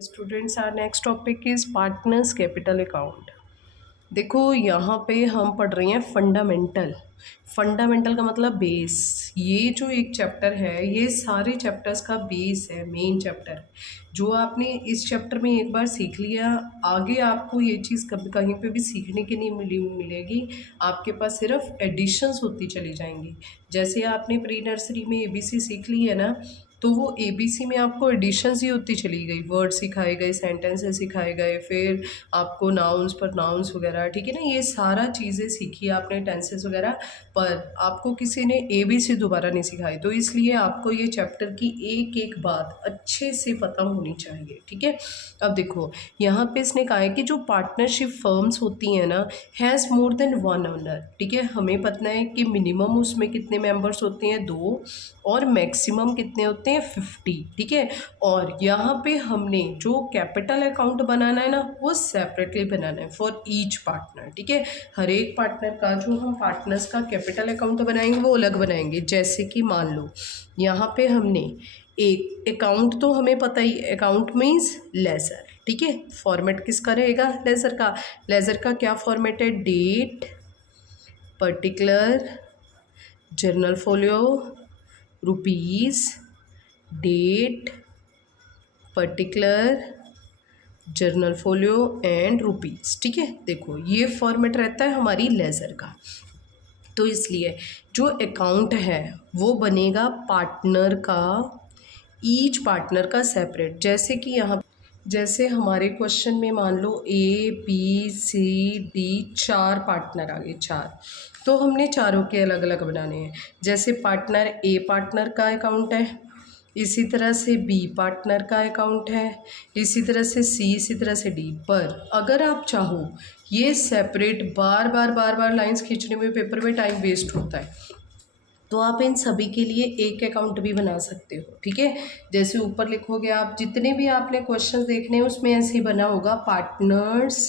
Students, are next topic is partners capital account. देखो यहाँ पे हम पढ़ रहे हैं फंडामेंटल। फंडामेंटल का मतलब बेस। ये जो एक चैप्टर है ये सारे चैप्टर्स का बेस है, मेन चैप्टर। जो आपने इस चैप्टर में एक बार सीख लिया, आगे आपको ये चीज़ कभी कहीं पे भी सीखने के नहीं मिलेगी। आपके पास सिर्फ एडिशंस होती चली जाएंगी। जैसे आपने प्री नर्सरी में एबीसी सीख ली है ना, तो वो एबीसी में आपको एडिशंस ही होती चली गई। वर्ड सिखाए गए, सेंटेंसेस सिखाए गए, फिर आपको नाउन्स पर नाउन्स वगैरह, ठीक है ना, ये सारा चीज़ें सीखी आपने, टेंसेस वगैरह। पर आपको किसी ने एबीसी दोबारा नहीं सिखाई। तो इसलिए आपको ये चैप्टर की एक एक बात अच्छे से पता होनी चाहिए, ठीक है। अब देखो यहाँ पे इसने कहा है कि जो पार्टनरशिप फर्म्स होती हैं ना, has more than one owner, ठीक है। हमें पता है कि मिनिमम उसमें कितने मेंबर्स होते हैं, 2, और मैक्सिमम कितने होते हैं, 50, ठीक है। और यहाँ पे हमने जो कैपिटल अकाउंट बनाना है ना, वो सेपरेटली बनाना है फॉर ईच पार्टनर, ठीक है। हर एक पार्टनर का जो हम पार्टनर्स का कैपिटल अकाउंट बनाएंगे वो अलग बनाएंगे। जैसे कि मान लो यहाँ पे हमने एक अकाउंट, तो हमें पता ही अकाउंट मीन्स लेजर, ठीक है। फॉर्मेट किसका रहेगा, लेजर का। लेजर का क्या फॉर्मेट है, date, particular, journal folio, rupees, date, particular, journal folio and rupees, ठीक है। देखो ये फॉर्मेट रहता है हमारी लेज़र का। तो इसलिए जो अकाउंट है वो बनेगा पार्टनर का, ईच पार्टनर का सेपरेट। जैसे कि यहाँ, जैसे हमारे क्वेश्चन में मान लो A B C D 4 partner आ गए, 4। तो हमने चारों के अलग अलग बनाने हैं। जैसे पार्टनर ए पार्टनर का अकाउंट है, इसी तरह से बी पार्टनर का अकाउंट है, इसी तरह से सी, इसी तरह से डी। पर अगर आप चाहो ये सेपरेट, बार बार लाइंस खींचने में पेपर में टाइम वेस्ट होता है, तो आप इन सभी के लिए एक अकाउंट भी बना सकते हो, ठीक है। जैसे ऊपर लिखोगे आप, जितने भी आपने क्वेश्चंस देखने हैं उसमें ऐसे ही बना होगा पार्टनर्स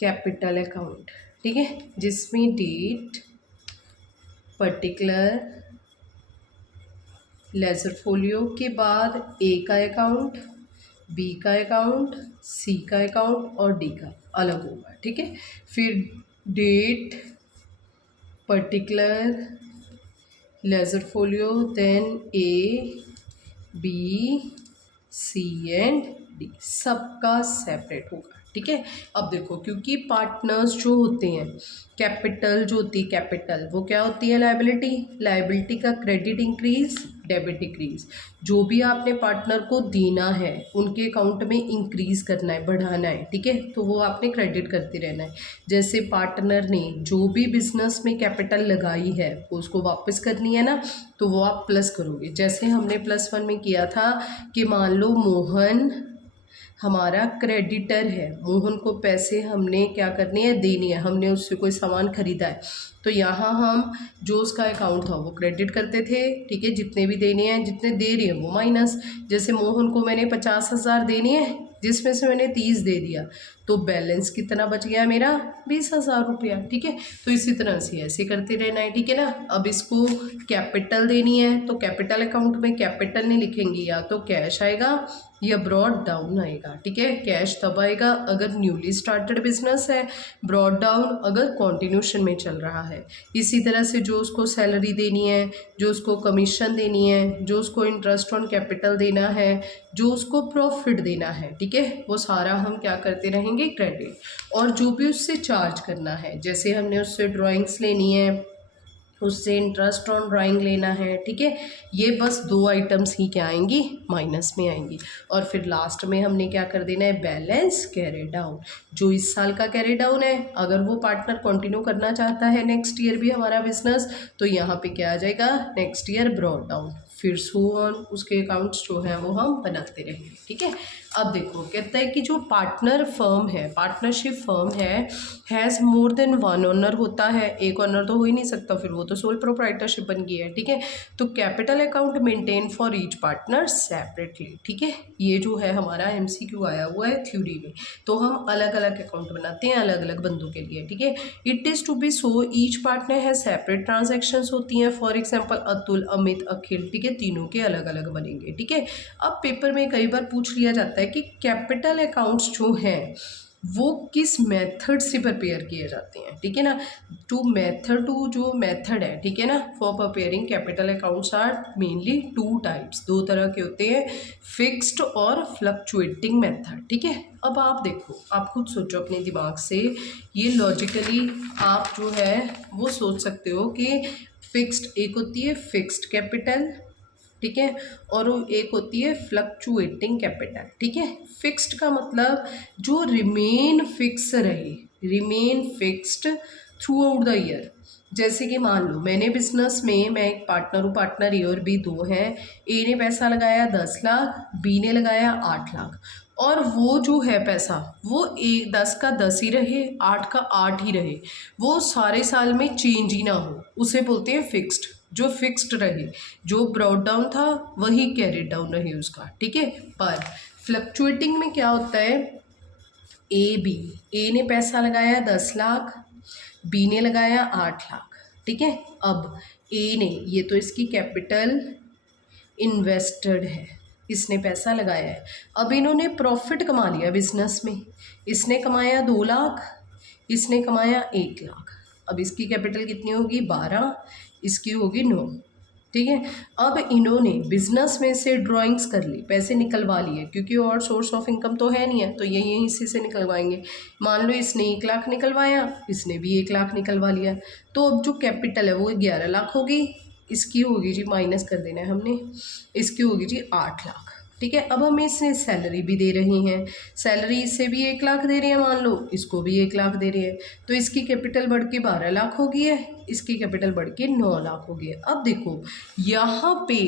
कैपिटल अकाउंट, ठीक है, जिसमें डेट, पर्टिकुलर, लेजर फोलियो के बाद ए का अकाउंट, बी का अकाउंट, सी का अकाउंट और डी का अलग होगा, ठीक है। फिर date, particular, ledger folio, then A B C and D, सबका सेपरेट होगा, ठीक है। अब देखो, क्योंकि पार्टनर्स जो होते हैं, कैपिटल जो होती है, कैपिटल वो क्या होती है, लायबिलिटी। लायबिलिटी का क्रेडिट इंक्रीज, डेबिट डिक्रीज। जो भी आपने पार्टनर को देना है उनके अकाउंट में इंक्रीज करना है, बढ़ाना है, ठीक है, तो वो आपने क्रेडिट करते रहना है। जैसे पार्टनर ने जो भी बिजनेस में कैपिटल लगाई है वो उसको वापस करनी है ना, तो वो आप प्लस करोगे। जैसे हमने +1 में किया था कि मान लो मोहन हमारा क्रेडिटर है, मोहन को पैसे हमने क्या करनी है, देनी है, हमने उससे कोई सामान खरीदा है। तो यहाँ हम जो उसका अकाउंट था वो क्रेडिट करते थे, ठीक है, जितने भी देने हैं, जितने दे रहे हैं वो माइनस। जैसे मोहन को मैंने 50,000 देने हैं, जिसमें से मैंने 30 दे दिया, तो बैलेंस कितना बच गया मेरा, 20,000 रुपया, ठीक है। तो इसी तरह से ऐसे करते रहना है, ठीक है ना। अब इसको कैपिटल देनी है तो कैपिटल अकाउंट में कैपिटल नहीं लिखेंगे, या तो कैश आएगा या ब्रॉड डाउन आएगा, ठीक है। कैश तब आएगा अगर न्यूली स्टार्टेड बिजनेस है, ब्रॉड डाउन अगर कॉन्टिन्यूशन में चल रहा है। इसी तरह से जो उसको सैलरी देनी है, जो उसको कमीशन देनी है, जो उसको इंटरेस्ट ऑन कैपिटल देना है, जो उसको प्रॉफिट देना है, ठीक है, वो सारा हम क्या करते रहेंगे, क्रेडिट। और जो भी उससे चार्ज करना है, जैसे हमने उससे ड्राइंग्स लेनी है, उससे इंटरेस्ट ऑन ड्राइंग लेना है, ठीक है, ये बस 2 आइटम्स ही क्या आएंगी, माइनस में आएंगी। और फिर लास्ट में हमने क्या कर देना है, बैलेंस कैरी डाउन। जो इस साल का कैरी डाउन है, अगर वो पार्टनर कंटिन्यू करना चाहता है नेक्स्ट ईयर भी हमारा बिजनेस, तो यहाँ पे क्या आ जाएगा, नेक्स्ट ईयर ब्रॉड डाउन, फिर सो ऑन, उसके अकाउंट्स जो हैं वो हम बनाते रहेंगे, ठीक है। अब देखो कहता है कि जो पार्टनर फर्म है, पार्टनरशिप फर्म है, has more than one owner होता है, एक ओनर तो हो ही नहीं सकता, फिर वो तो सोल प्रोप्राइटरशिप बन गई है, ठीक है। तो capital account maintain for each partner separately, ठीक है। ये जो है हमारा MCQ आया हुआ है थ्योरी में, तो हम अलग अलग अकाउंट बनाते हैं अलग अलग बंदों के लिए, ठीक है। It is to be so each partner है सेपरेट ट्रांजेक्शन्स होती हैं, फॉर एग्जाम्पल अतुल, अमित, अखिल, ठीक है, तीनों के अलग अलग बनेंगे, ठीक है। अब पेपर में कई बार पूछ लिया जाता है है कि कैपिटल अकाउंट्स जो हैं वो किस मेथड से प्रिपेयर किए जाते हैं, ठीक है ना। टू जो मेथड है, ठीक है ना, for preparing capital accounts are mainly two types, दो तरह के होते हैं, फिक्स्ड और फ्लक्चुएटिंग मेथड, ठीक है। अब आप देखो, आप खुद सोचो अपने दिमाग से, ये लॉजिकली आप जो है वो सोच सकते हो कि फिक्स्ड एक होती है फिक्स्ड कैपिटल, ठीक है, और एक होती है फ्लक्चुएटिंग कैपिटल, ठीक है। फिक्स्ड का मतलब जो रिमेन फिक्स रहे, remain fixed through out the year. जैसे कि मान लो मैंने बिजनेस में, मैं एक पार्टनर हूँ, पार्टनर ए और बी दो हैं, ए ने पैसा लगाया 10 लाख, बी ने लगाया 8 लाख, और वो जो है पैसा वो 10 का 10 ही रहे, 8 का 8 ही रहे, वो सारे साल में चेंज ही ना हो, उसे बोलते हैं फिक्स्ड। जो फिक्स्ड रहे, जो ब्रॉट डाउन था वही कैरिड डाउन रहे उसका, ठीक है। पर फ्लक्चुएटिंग में क्या होता है, ए ने पैसा लगाया 10 लाख, बी ने लगाया 8 लाख, ठीक है। अब ए ने, ये तो इसकी कैपिटल इन्वेस्टेड है, इसने पैसा लगाया है, अब इन्होंने प्रॉफिट कमा लिया बिजनेस में, इसने कमाया 2 लाख, इसने कमाया 1 लाख, अब इसकी कैपिटल कितनी होगी 12, इसकी होगी 9, ठीक है। अब इन्होंने बिजनेस में से ड्राइंग्स कर ली, पैसे निकलवा लिए, क्योंकि और सोर्स ऑफ इनकम तो है नहीं है, तो यही इसी से निकलवाएंगे। मान लो इसने 1 लाख निकलवाया, इसने भी 1 लाख निकलवा लिया, तो अब जो कैपिटल है वो 11 लाख होगी, इसकी होगी जी, माइनस कर देना है हमने, इसकी होगी जी 8 लाख, ठीक है। अब हम इससे सैलरी भी दे रहे हैं, सैलरी इससे भी 1 लाख दे रहे हैं, मान लो इसको भी 1 लाख दे रहे हैं, तो इसकी कैपिटल बढ़ के 12 लाख हो गई है, इसकी कैपिटल बढ़ के 9 लाख हो गई है। अब देखो यहाँ पे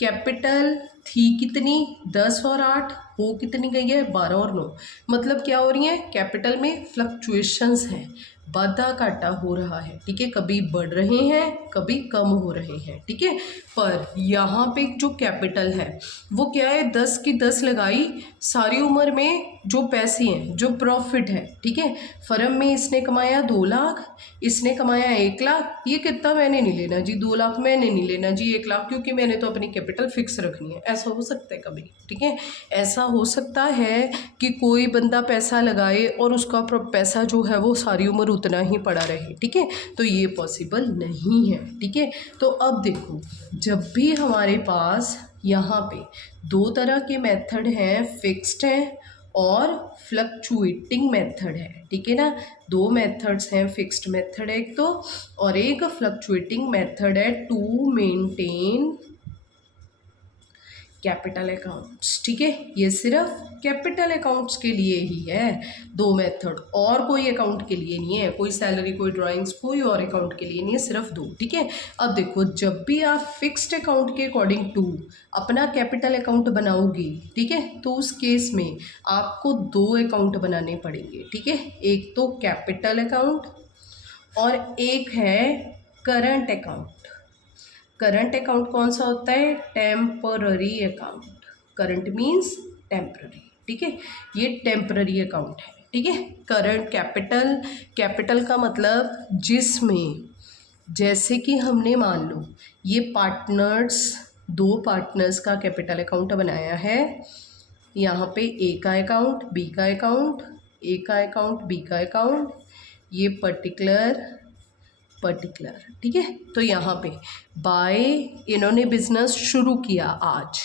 कैपिटल थी कितनी, 10 और 8, हो कितनी गई है 12 और 9, मतलब क्या हो रही है, कैपिटल में फ्लक्चुएशंस हैं, वाधा घाटा हो रहा है, ठीक है, कभी बढ़ रहे हैं कभी कम हो रहे हैं, ठीक है। पर यहाँ पे जो कैपिटल है वो क्या है, 10 की 10 लगाई, सारी उम्र में जो पैसे हैं, जो प्रॉफिट है, ठीक है, फर्म में इसने कमाया 2 लाख, इसने कमाया 1 लाख, ये कितना मैंने नहीं लेना जी, 2 लाख मैंने नहीं लेना जी, 1 लाख, क्योंकि मैंने तो अपनी कैपिटल फिक्स रखनी है, ऐसा हो सकता है कभी, ठीक है। ऐसा हो सकता है कि कोई बंदा पैसा लगाए और उसका पैसा जो है वो सारी उम्र उतना ही पड़ा रहे, ठीक है, तो ये पॉसिबल नहीं है, ठीक है। तो अब देखो, जब भी हमारे पास यहाँ पे दो तरह के मेथड हैं, फिक्स्ड है और फ्लक्चुएटिंग मेथड है, ठीक है ना, दो मेथड्स हैं, फिक्स्ड मेथड है एक तो, और एक फ्लक्चुएटिंग मेथड है टू मेंटेन कैपिटल अकाउंट्स, ठीक है। ये सिर्फ कैपिटल अकाउंट्स के लिए ही है दो मेथड, और कोई अकाउंट के लिए नहीं है, कोई सैलरी, कोई ड्राइंग्स, कोई और अकाउंट के लिए नहीं है, सिर्फ दो, ठीक है। अब देखो, जब भी आप फिक्स्ड अकाउंट के अकॉर्डिंग टू अपना कैपिटल अकाउंट बनाओगे, ठीक है, तो उस केस में आपको दो अकाउंट बनाने पड़ेंगे, ठीक है। एक तो कैपिटल अकाउंट और एक है करंट अकाउंट। करंट अकाउंट कौन सा होता है, temporary account, current means temporary, ठीक है, ये टेम्पररी अकाउंट है, ठीक है। करंट कैपिटल, कैपिटल का मतलब जिसमें, जैसे कि हमने मान लो ये पार्टनर्स, दो पार्टनर्स का कैपिटल अकाउंट बनाया है, यहाँ पे ए का अकाउंट, बी का अकाउंट, ए का अकाउंट, बी का अकाउंट, ये पर्टिकुलर, ठीक है। तो यहाँ पे बाय, इन्होंने बिजनेस शुरू किया आज,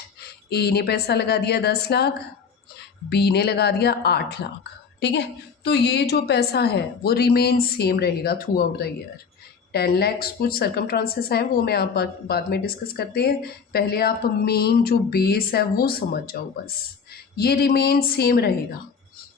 ए ने पैसा लगा दिया 10 लाख, बी ने लगा दिया 8 लाख, ठीक है। तो ये जो पैसा है वो रिमेन सेम रहेगा through out the year. 10 lakhs कुछ सर्कमस्टांसेस हैं, वो मैं आप बाद में डिस्कस करते हैं, पहले आप मेन जो बेस है वो समझ जाओ बस। ये रिमेन सेम रहेगा,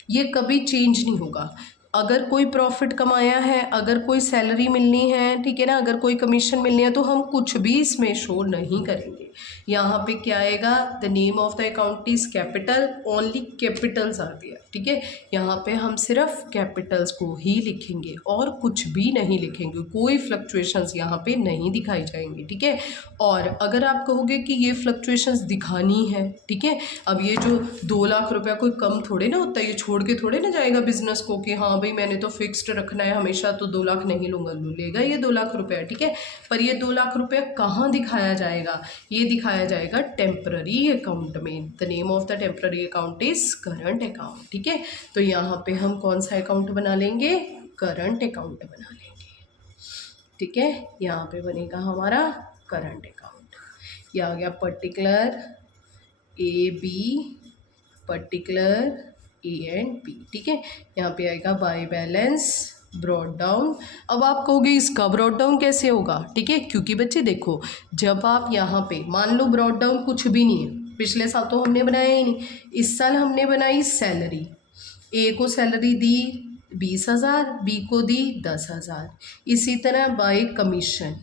ये कभी चेंज नहीं होगा। अगर कोई प्रॉफिट कमाया है, अगर कोई सैलरी मिलनी है, ठीक है ना, अगर कोई कमीशन मिलनी है, तो हम कुछ भी इसमें शो नहीं करेंगे। यहाँ पे क्या आएगा, the name of the account is capital, only capitals are there, ठीक है। यहाँ पे हम सिर्फ कैपिटल्स को ही लिखेंगे और कुछ भी नहीं लिखेंगे, कोई फ्लक्चुएशंस यहाँ पे नहीं दिखाई जाएंगी, ठीक है। और अगर आप कहोगे कि ये फ्लक्चुएशंस दिखानी है, ठीक है, अब ये जो 2 लाख रुपया कोई कम थोड़े ना होता है, ये छोड़ के थोड़े ना जाएगा बिजनेस को कि हाँ भाई मैंने तो फिक्स्ड रखना है हमेशा, तो 2 लाख नहीं लूँगा, लेगा ये 2 लाख रुपया, ठीक है। पर ये 2 लाख रुपया कहाँ दिखाया जाएगा, ये दिखाया जाएगा टेम्पररी अकाउंट में। The name of the temporary account is current account, ठीक है। तो यहाँ पे हम कौन सा अकाउंट बना लेंगे, करंट अकाउंट बना लेंगे, ठीक है। यहाँ पे बनेगा हमारा करंट अकाउंट। ये आ गया particular A B, particular A and B, ठीक है। यहाँ पे आएगा बाय बैलेंस ब्रॉड डाउन। अब आप कहोगे इसका ब्रॉड डाउन कैसे होगा, ठीक है, क्योंकि बच्चे देखो जब आप यहाँ पे मान लो ब्रॉड डाउन कुछ भी नहीं है, पिछले साल तो हमने बनाया ही नहीं, इस साल हमने बनाई सैलरी, ए को सैलरी दी 20,000, बी को दी 10,000। इसी तरह बाय कमीशन,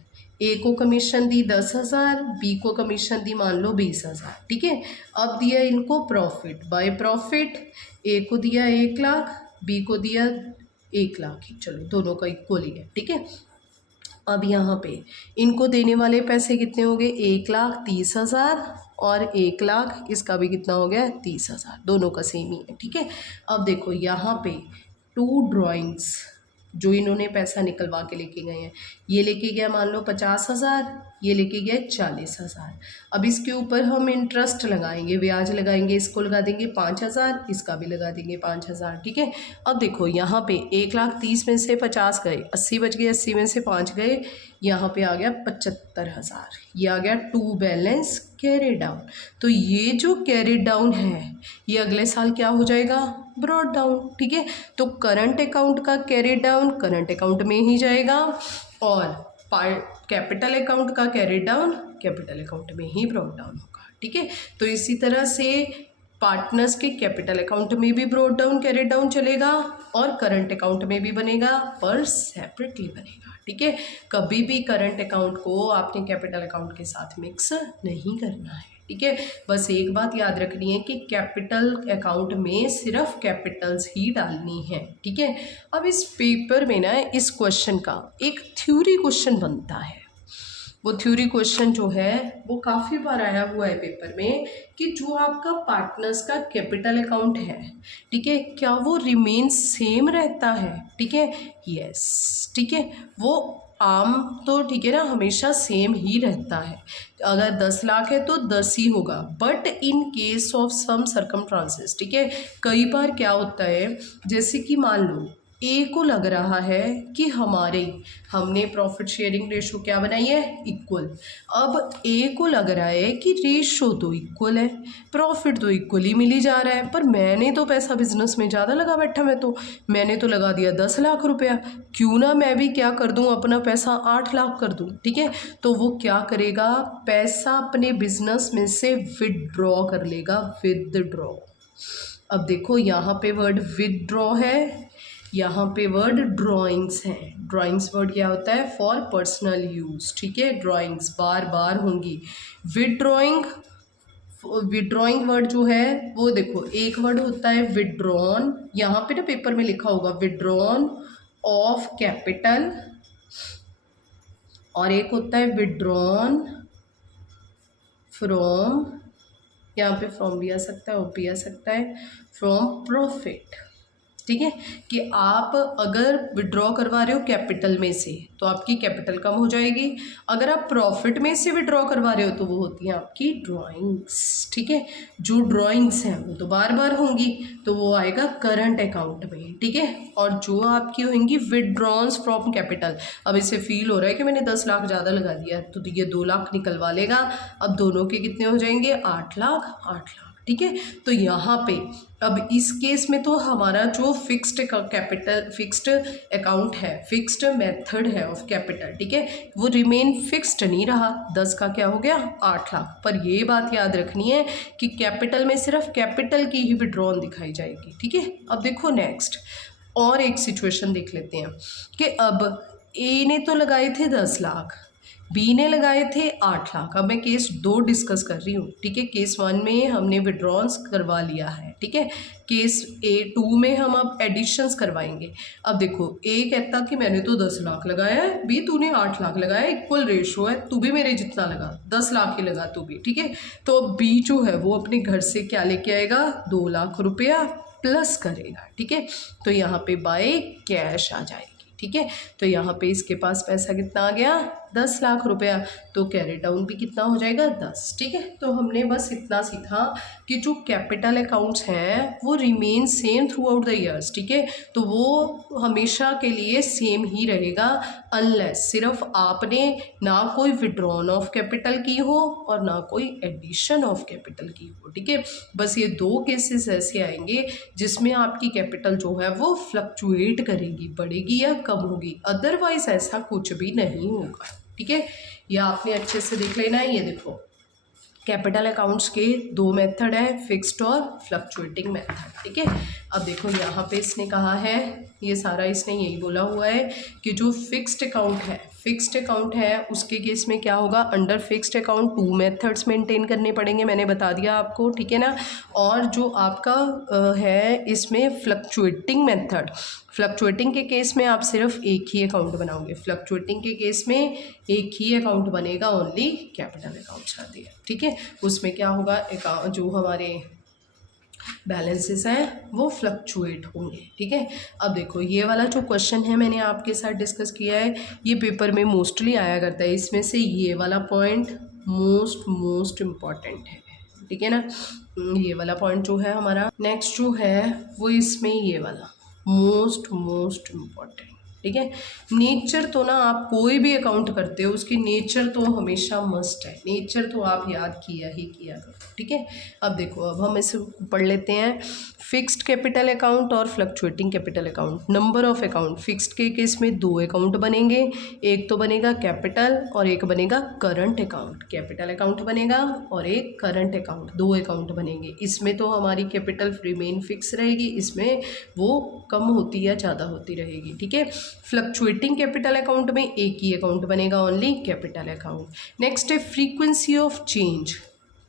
ए को कमीशन दी 10,000, बी को कमीशन दी मान लो 20,000, ठीक है। अब दिया इनको प्रॉफिट, बाय प्रॉफिट ए को दिया 1 लाख, बी को दिया 1 लाख ही, चलो दोनों का इक्वल ही है, ठीक है। अब यहाँ पे इनको देने वाले पैसे कितने हो गए, 1,30,000 और 1 लाख, इसका भी कितना हो गया 30,000, दोनों का सेम ही है, ठीक है। अब देखो यहाँ पे 2 ड्राइंग्स जो इन्होंने पैसा निकलवा के लेके गए हैं, ये लेके गया मान लो 50,000, ये लेके गया 40,000। अब इसके ऊपर हम इंटरेस्ट लगाएंगे, ब्याज लगाएंगे, इसको लगा देंगे 5,000, इसका भी लगा देंगे 5,000, ठीक है। अब देखो यहाँ पे 1,30,000 में से 50 गए, 80 बच गए, 80 में से 5 गए, यहाँ पे आ गया 75,000। ये आ गया टू बैलेंस कैरी डाउन। तो ये जो कैरी डाउन है ये अगले साल क्या हो जाएगा, ब्रॉड डाउन, ठीक है। तो करंट अकाउंट का कैरी डाउन करंट अकाउंट में ही जाएगा और कैपिटल अकाउंट का कैरी डाउन कैपिटल अकाउंट में ही ब्रॉड डाउन होगा, ठीक है। तो इसी तरह से पार्टनर्स के कैपिटल अकाउंट में भी ब्रॉड डाउन कैरी डाउन चलेगा और करंट अकाउंट में भी बनेगा, पर सेपरेटली बनेगा, ठीक है। कभी भी करंट अकाउंट को आपने कैपिटल अकाउंट के साथ मिक्स नहीं करना है, ठीक है। बस एक बात याद रखनी है कि कैपिटल अकाउंट में सिर्फ कैपिटल्स ही डालनी है, ठीक है। अब इस पेपर में ना इस क्वेश्चन का एक थ्योरी क्वेश्चन बनता है, वो थ्योरी क्वेश्चन जो है वो काफ़ी बार आया हुआ है पेपर में कि जो आपका पार्टनर्स का कैपिटल अकाउंट है, ठीक है, क्या वो रिमेन सेम रहता है, ठीक है, यस, ठीक है, वो आम तो ठीक है ना हमेशा सेम ही रहता है। अगर 10 लाख है तो 10 ही होगा, but in case of some circumstances, ठीक है, कई बार क्या होता है जैसे कि मान लो ए को लग रहा है कि हमने प्रॉफिट शेयरिंग रेशो क्या बनाई है, इक्वल। अब ए को लग रहा है कि रेशो तो इक्वल है, प्रॉफिट तो इक्वल ही मिली जा रहा है, पर मैंने तो पैसा बिजनेस में ज़्यादा लगा बैठा, मैंने तो लगा दिया 10 लाख रुपया, क्यों ना मैं भी क्या कर दूं, अपना पैसा 8 लाख कर दूं, ठीक है। तो वो क्या करेगा, पैसा अपने बिजनेस में से विदड्रॉ कर लेगा, विदड्रॉ। अब देखो यहाँ पे वर्ड विदड्रॉ है, यहाँ पे वर्ड ड्राइंग्स हैं। ड्राइंग्स वर्ड क्या होता है, फॉर पर्सनल यूज़, ठीक है। ड्राइंग्स बार बार होंगी। विड्रॉइंग वर्ड जो है वो देखो एक वर्ड होता है विड्रॉन, यहाँ पे ना पेपर में लिखा होगा विड्रॉन ऑफ कैपिटल, और एक होता है विड्रॉन फ्रॉम, यहाँ पे फ्रॉम भी आ सकता है, ऑफ भी आ सकता है, फ्रॉम प्रॉफिट, ठीक है। कि आप अगर विड्रॉ करवा रहे हो कैपिटल में से तो आपकी कैपिटल कम हो जाएगी, अगर आप प्रॉफिट में से विड्रॉ करवा रहे हो तो वो होती हैं आपकी ड्राइंग्स, ठीक है। जो ड्राइंग्स हैं वो तो बार बार होंगी, तो वो आएगा करंट अकाउंट में, ठीक है। और जो आपकी होंगी विड्रॉन्स फ्रॉम कैपिटल, अब इसे फील हो रहा है कि मैंने 10 लाख ज़्यादा लगा दिया तो ये 2 लाख निकलवा लेगा, अब दोनों के कितने हो जाएंगे, 8 लाख 8 लाख, ठीक है। तो यहाँ पे अब इस केस में तो हमारा जो फिक्स्ड अकाउंट है, फिक्स्ड मेथड है ऑफ कैपिटल, ठीक है, वो रिमेन फिक्स्ड नहीं रहा, 10 का क्या हो गया 8 लाख। पर ये बात याद रखनी है कि कैपिटल में सिर्फ कैपिटल की ही विड्रॉन दिखाई जाएगी, ठीक है। अब देखो नेक्स्ट और एक सिचुएशन देख लेते हैं कि अब ए ने तो लगाए थे 10 लाख, बी ने लगाए थे 8 लाख। अब मैं केस 2 डिस्कस कर रही हूँ, ठीक है। केस 1 में हमने विड्रॉन्स करवा लिया है, ठीक है। केस 2 में हम अब एडिशंस करवाएंगे। अब देखो ए कहता कि मैंने तो 10 लाख लगाया है, बी तूने 8 लाख लगाया, इक्वल रेशो है, तू भी मेरे जितना लगा, 10 लाख ही लगा तू भी, ठीक है। तो बी जो है वो अपने घर से क्या लेके आएगा, 2 लाख रुपया, प्लस करेगा, ठीक है। तो यहाँ पे बाय कैश आ जाएगी, ठीक है। तो यहाँ पे इसके पास पैसा कितना आ गया, 10 लाख रुपया। तो कैरी डाउन भी कितना हो जाएगा, 10, ठीक है। तो हमने बस इतना सीखा कि जो कैपिटल अकाउंट्स हैं वो remain same through out the years, ठीक है। तो वो हमेशा के लिए सेम ही रहेगा, अनलेस सिर्फ आपने ना कोई विड्रॉन ऑफ कैपिटल की हो और ना कोई एडिशन ऑफ कैपिटल की हो, ठीक है। बस ये दो केसेस ऐसे आएंगे जिसमें आपकी कैपिटल जो है वो फ्लक्चुएट करेगी, बढ़ेगी या कम होगी, अदरवाइज ऐसा कुछ भी नहीं होगा, ठीक है। या आपने अच्छे से देख लेना है। ये देखो कैपिटल अकाउंट्स के दो मेथड है, फिक्स्ड और फ्लक्चुएटिंग मेथड, ठीक है। अब देखो यहाँ पे इसने कहा है, ये सारा इसने यही बोला हुआ है कि जो फिक्स्ड अकाउंट है उसके केस में क्या होगा, under fixed account 2 methods maintain करने पड़ेंगे, मैंने बता दिया आपको, ठीक है ना। और जो आपका है इसमें फ्लक्चुएटिंग मेथड, फ्लक्चुएटिंग के केस में आप सिर्फ एक ही अकाउंट बनाओगे, फ्लक्चुएटिंग के केस में एक ही अकाउंट बनेगा, ओनली कैपिटल अकाउंट्स आती है, ठीक है। उसमें क्या होगा, जो हमारे बैलेंसेस हैं वो फ्लक्चुएट होंगे, ठीक है। अब देखो ये वाला जो क्वेश्चन है मैंने आपके साथ डिस्कस किया है, ये पेपर में मोस्टली आया करता है, इसमें से ये वाला पॉइंट मोस्ट इम्पॉर्टेंट है, ठीक है ना। ये वाला पॉइंट जो है हमारा, नेक्स्ट जो है वो इसमें ये वाला मोस्ट इम्पॉर्टेंट, ठीक है। नेचर तो ना आप कोई भी अकाउंट करते हो उसकी नेचर तो हमेशा मस्ट है, नेचर तो आप याद किया करो, ठीक है। अब देखो अब हम इसे पढ़ लेते हैं, फिक्स्ड कैपिटल अकाउंट और fluctuating capital account. Number of account, fixed के केस में 2 अकाउंट बनेंगे, एक तो बनेगा कैपिटल और एक बनेगा करंट अकाउंट, कैपिटल अकाउंट बनेगा और एक करंट अकाउंट, 2 अकाउंट बनेंगे। इसमें तो हमारी कैपिटल रिमेन फिक्स रहेगी, इसमें वो कम होती या ज़्यादा होती रहेगी, ठीक है। फ्लक्चुएटिंग कैपिटल अकाउंट में एक ही अकाउंट बनेगा, ओनली कैपिटल अकाउंट। नेक्स्ट है फ्रीक्वेंसी ऑफ चेंज,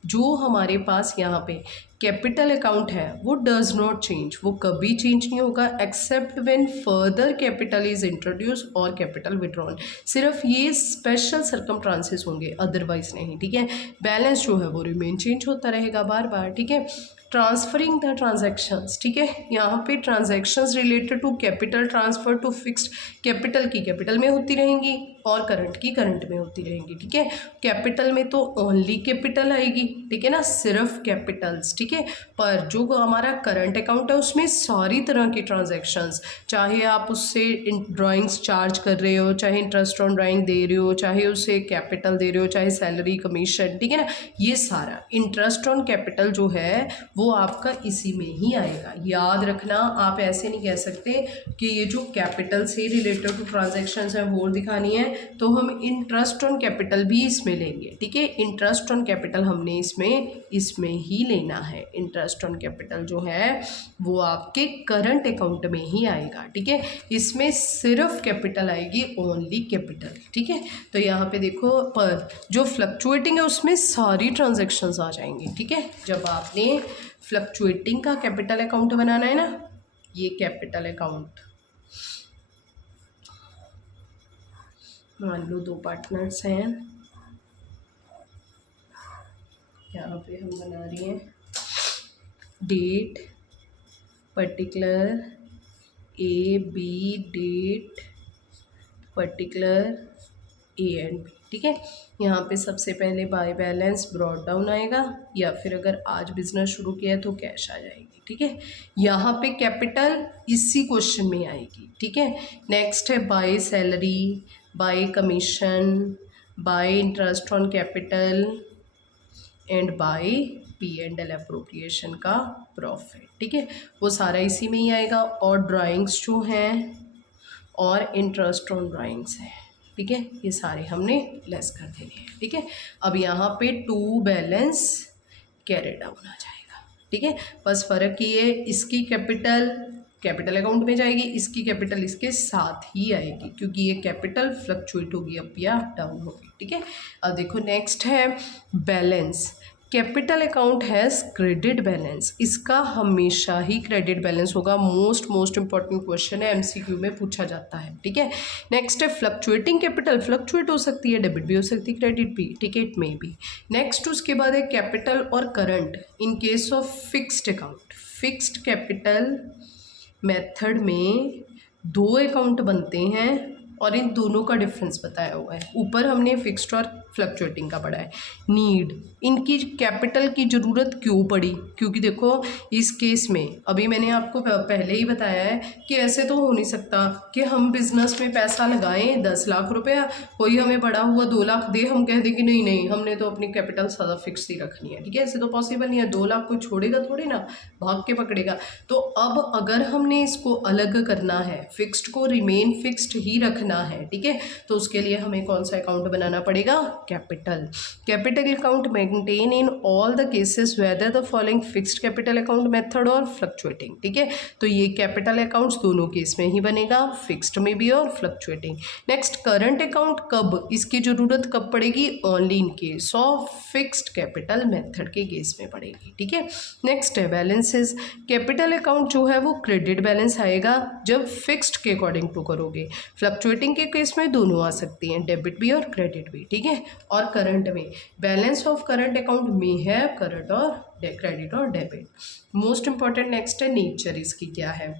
जो हमारे पास यहाँ पे कैपिटल अकाउंट है वो डज नॉट चेंज, वो कभी चेंज नहीं होगा except when further capital is introduce और कैपिटल विड्रॉन, सिर्फ ये स्पेशल सर्कमस्टांसेस होंगे, अदरवाइज नहीं, ठीक है। बैलेंस जो है वो रिमेन चेंज होता रहेगा बार बार, ठीक है। ट्रांसफरिंग द ट्रांजैक्शंस, ठीक है। यहाँ पे transactions related to capital transfer to fixed, capital की कैपिटल में होती रहेंगी और करंट की करंट में होती रहेंगी, ठीक है। कैपिटल में तो ओनली कैपिटल आएगी, ठीक है ना, सिर्फ कैपिटल्स, ठीक है। पर जो हमारा करंट अकाउंट है उसमें सारी तरह की ट्रांजैक्शंस, चाहे आप उससे ड्राइंग्स चार्ज कर रहे हो, चाहे इंटरेस्ट ऑन ड्राइंग दे रहे हो, चाहे उसे कैपिटल दे रहे हो, चाहे सैलरी कमीशन, ठीक है ना, ये सारा इंटरेस्ट ऑन कैपिटल जो है वो आपका इसी में ही आएगा। याद रखना, आप ऐसे नहीं कह सकते कि ये जो कैपिटल से रिलेटेड टू ट्रांजैक्शंस हैं वो दिखानी है तो हम इंटरेस्ट ऑन कैपिटल भी इसमें लेंगे, ठीक है। इंटरेस्ट ऑन कैपिटल हमने इसमें ही लेना है, इंटरेस्ट ऑन कैपिटल जो है वो आपके करंट अकाउंट में ही आएगा, ठीक है। इसमें सिर्फ कैपिटल आएगी, ओनली कैपिटल, ठीक है। तो यहाँ पे देखो, पर जो फ्लक्चुएटिंग है उसमें सारी ट्रांजैक्शंस आ जाएंगी, ठीक है। जब आपने फ्लक्चुएटिंग का कैपिटल अकाउंट बनाना है ना, ये कैपिटल अकाउंट, मान लो 2 पार्टनर्स हैं, यहाँ पे हम बना रही हैं date particular A B, date particular A and B, ठीक है। यहाँ पे सबसे पहले बाय बैलेंस ब्रॉड डाउन आएगा, या फिर अगर आज बिजनेस शुरू किया है तो कैश आ जाएगी, ठीक है। यहाँ पे कैपिटल इसी क्वेश्चन में आएगी, ठीक है। नेक्स्ट है by salary, by commission, by interest on capital and by P&L appropriation का प्रॉफिट, ठीक है। वो सारा इसी में ही आएगा। और ड्राइंग्स जो हैं और इंटरेस्ट ऑन ड्राइंग्स हैं, ठीक है, ये सारे हमने लेस कर देने हैं, ठीक है। अब यहाँ पे टू बैलेंस कैरी डाउन आ जाएगा, ठीक है। बस फ़र्क ये है, इसकी कैपिटल अकाउंट में जाएगी, इसकी कैपिटल इसके साथ ही आएगी, क्योंकि ये कैपिटल फ्लक्चुएट होगी, अप या डाउन होगी, ठीक है। अब देखो नेक्स्ट है balance. Capital account has credit balance, इसका हमेशा ही क्रेडिट बैलेंस होगा, मोस्ट इंपॉर्टेंट क्वेश्चन है, एमसीक्यू में पूछा जाता है, ठीक है। नेक्स्ट है फ्लक्चुएटिंग कैपिटल, फ्लक्चुएट हो सकती है, डेबिट भी हो सकती है, क्रेडिट भी, ठीक है, इट में भी। नेक्स्ट उसके बाद है कैपिटल और current in case of fixed account. Fixed capital method में 2 अकाउंट बनते हैं और इन दोनों का डिफरेंस बताया हुआ है। ऊपर हमने फिक्स्ड और फ्लक्चुएटिंग का पढ़ा है। नीड, इनकी कैपिटल की ज़रूरत क्यों पड़ी, क्योंकि देखो इस केस में अभी मैंने आपको पहले ही बताया है कि ऐसे तो हो नहीं सकता कि हम बिजनेस में पैसा लगाएं 10 लाख रुपया, कोई हमें बड़ा हुआ 2 लाख दे, हम कह दें कि नहीं नहीं हमने तो अपनी कैपिटल ज़्यादा फिक्स ही रखनी है, ठीक है। ऐसे तो पॉसिबल नहीं है, 2 लाख कोई छोड़ेगा थोड़ी ना, भाग के पकड़ेगा। तो अब अगर हमने इसको अलग करना है, फिक्स्ड को रिमेन फिक्स्ड ही रखना है, ठीक है, तो उसके लिए हमें कौन सा अकाउंट बनाना पड़ेगा, capital. Capital account maintain in all the cases whether the following fixed capital account method और फ्लक्चुएटिंग, ठीक है। तो ये कैपिटल अकाउंट्स दोनों केस में ही बनेगा, फिक्स्ड में भी और फ्लक्चुएटिंग। नेक्स्ट करंट अकाउंट कब, इसकी जरूरत कब पड़ेगी, only in case of fixed capital method के केस में पड़ेगी, ठीक है। नेक्स्ट है बैलेंसेस। कैपिटल अकाउंट जो है वो क्रेडिट बैलेंस आएगा जब फिक्स्ड के अकॉर्डिंग टू करोगे, फ्लक्चुएटिंग के केस में दोनों आ सकती हैं, डेबिट भी और क्रेडिट भी, ठीक है। और करंट में बैलेंस ऑफ करंट अकाउंट में है करंट और क्रेडिट और डेबिट। मोस्ट इंपॉर्टेंट नेक्स्ट है नेचर, इसकी क्या है।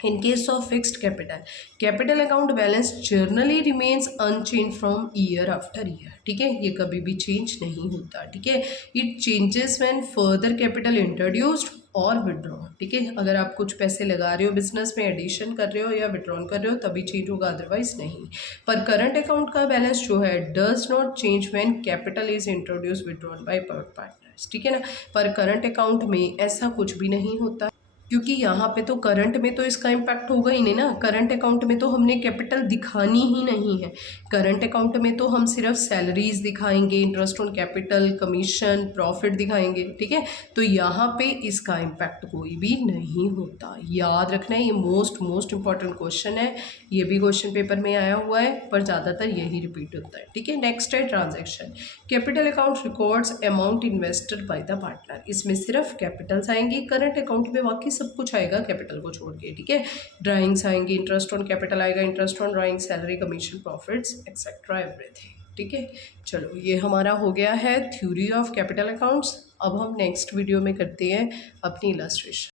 In case of fixed capital, capital account balance generally remains unchanged from year after year, ठीक है, ये कभी भी चेंज नहीं होता, ठीक है। It changes when further capital introduced और विड्रॉ, ठीक है। अगर आप कुछ पैसे लगा रहे हो बिजनेस में, एडिशन कर रहे हो या विड्रॉन कर रहे हो तभी चेंज होगा, अदरवाइज नहीं। पर करंट अकाउंट का बैलेंस जो है does not change when capital is introduce withdrawn bye partners, ठीक है ना। पर करंट अकाउंट में ऐसा कुछ भी नहीं होता, क्योंकि यहाँ पे तो करंट में तो इसका इम्पैक्ट होगा ही नहीं ना। करंट अकाउंट में तो हमने कैपिटल दिखानी ही नहीं है। करंट अकाउंट में तो हम सिर्फ सैलरीज दिखाएंगे, interest on capital, commission, profit दिखाएंगे, ठीक है। तो यहाँ पे इसका इम्पैक्ट कोई भी नहीं होता, याद रखना है। ये मोस्ट इंपॉर्टेंट क्वेश्चन है, ये भी क्वेश्चन पेपर में आया हुआ है, पर ज़्यादातर यही रिपीट होता है, ठीक है। नेक्स्ट है transaction. Capital account records amount invested by the partner, इसमें सिर्फ कैपिटल्स आएंगी। करंट अकाउंट में बाकी सब कुछ आएगा कैपिटल को छोड़ के, ठीक है। ड्राइंग्स आएंगी, इंटरेस्ट ऑन कैपिटल आएगा, interest on drawing, salary, commission, profits etcetera everything, ठीक है। चलो ये हमारा हो गया है थ्योरी ऑफ कैपिटल अकाउंट्स। अब हम नेक्स्ट वीडियो में करते हैं अपनी इलस्ट्रेशन।